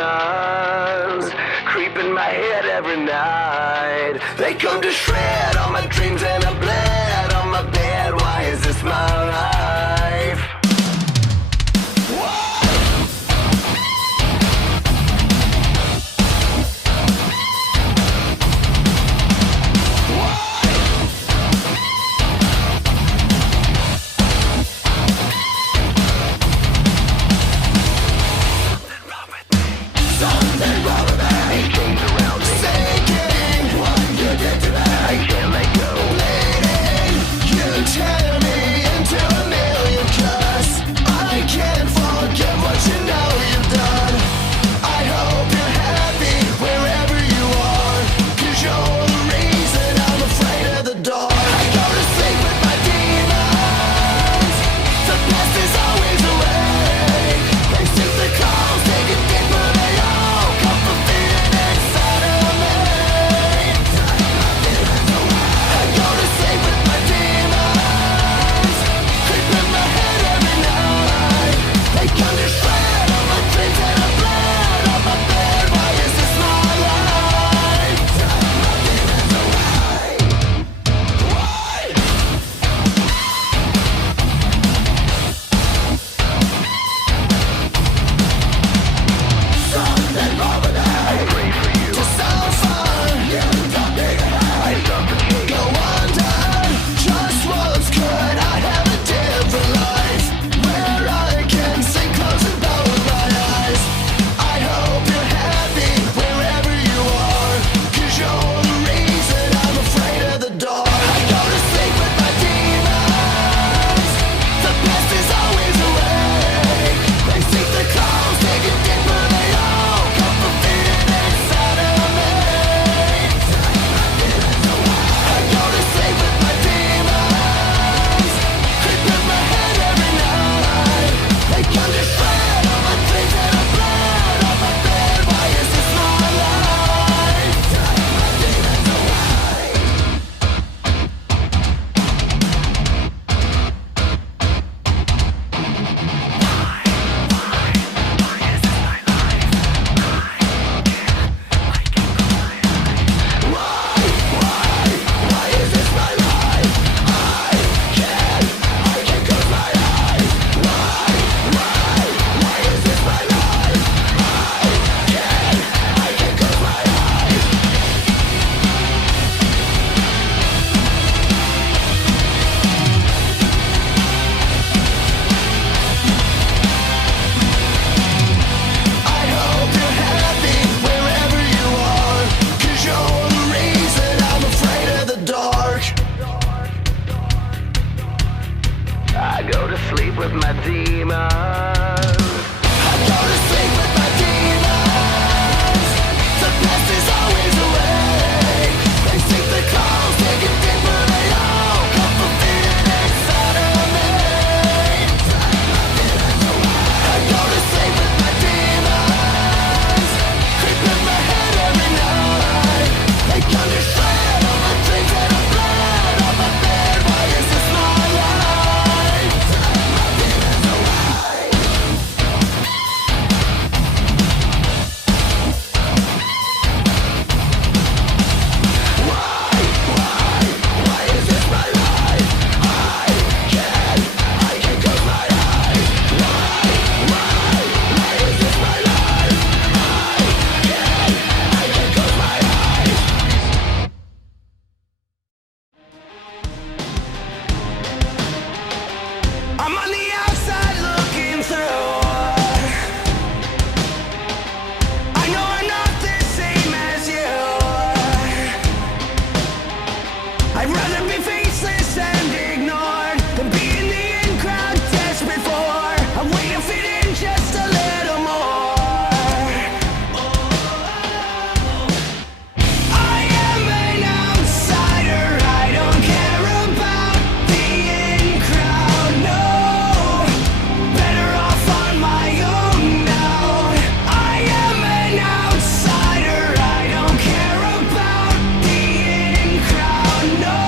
demons creep in my head every night. They come to shred all my dreams and I bled on my bed. Why is this my life? I go to sleep with my demons. I go to sleep with my demons. The past is always awake. They seek the calls, take it deeper. They all come from feeding inside of me. I go to sleep with my demons. Creep in my head every night. They come to shred all my dreams and I bled on my bed. Why is this my life? I'm on the outside looking through. I know I'm not the same as you. I'd rather be faceless and ignored than be in the in crowd desperate for a way to fit in just a little more. I am an outsider. I don't care about the in crowd. No. Better off on my own now. I am an outsider. I don't care about the in crowd. No.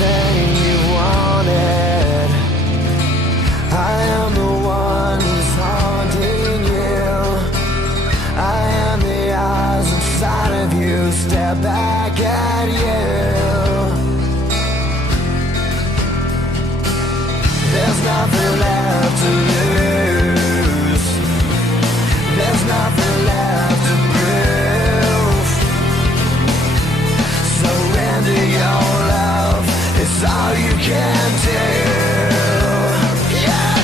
everything you wanted. I am the one who's haunting you. I am the eyes inside of you, stare back at you. There's nothing left to lose. There's nothing left to prove. Surrender your love, it's all you can do. Yeah.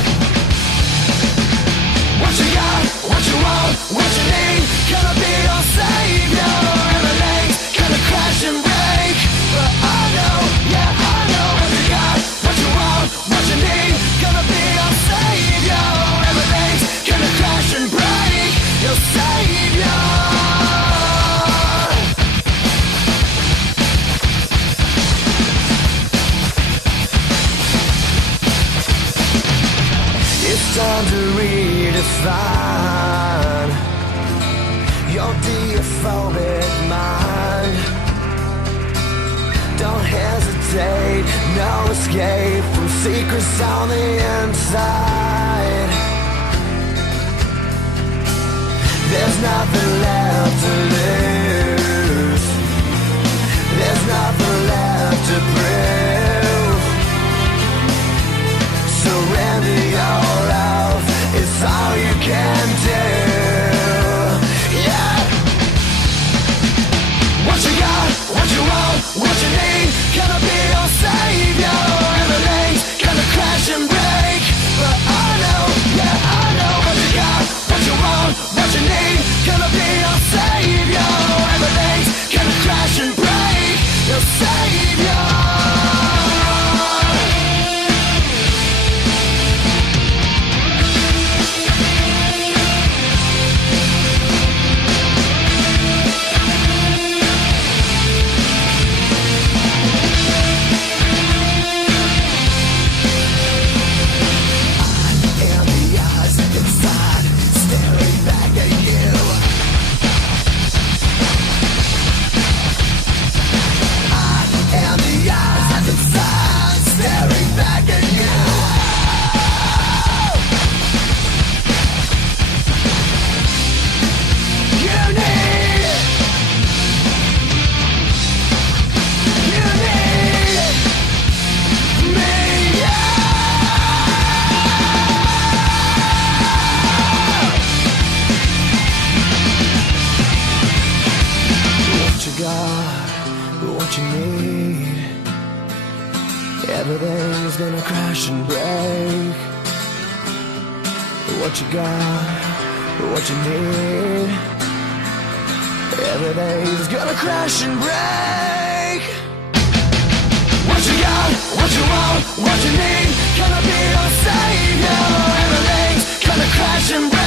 What you got, what you want, what you need, gonna be your savior. Everything's gonna crash and break, but I know, yeah, I know. What you got, what you want, what you need, gonna be your savior. Everything's gonna crash and break, your savior. It's time to redefine your deophobic mind. Don't hesitate, no escape from secrets on the inside. There's nothing left to lose. There's nothing left to prove. Surrender your love, it's all you can do. Yeah. What you got, what you want, what you need, gonna be your savior. Everything's gonna crash and break, but I know, yeah, I know. What you got, what you want, what you need, gonna be your savior. Everything's gonna crash and break, your savior. What you need, everything's gonna crash and break. What you got, what you need, everything's gonna crash and break. What you got, what you want, what you need, gonna be your savior. Everything's gonna crash and break.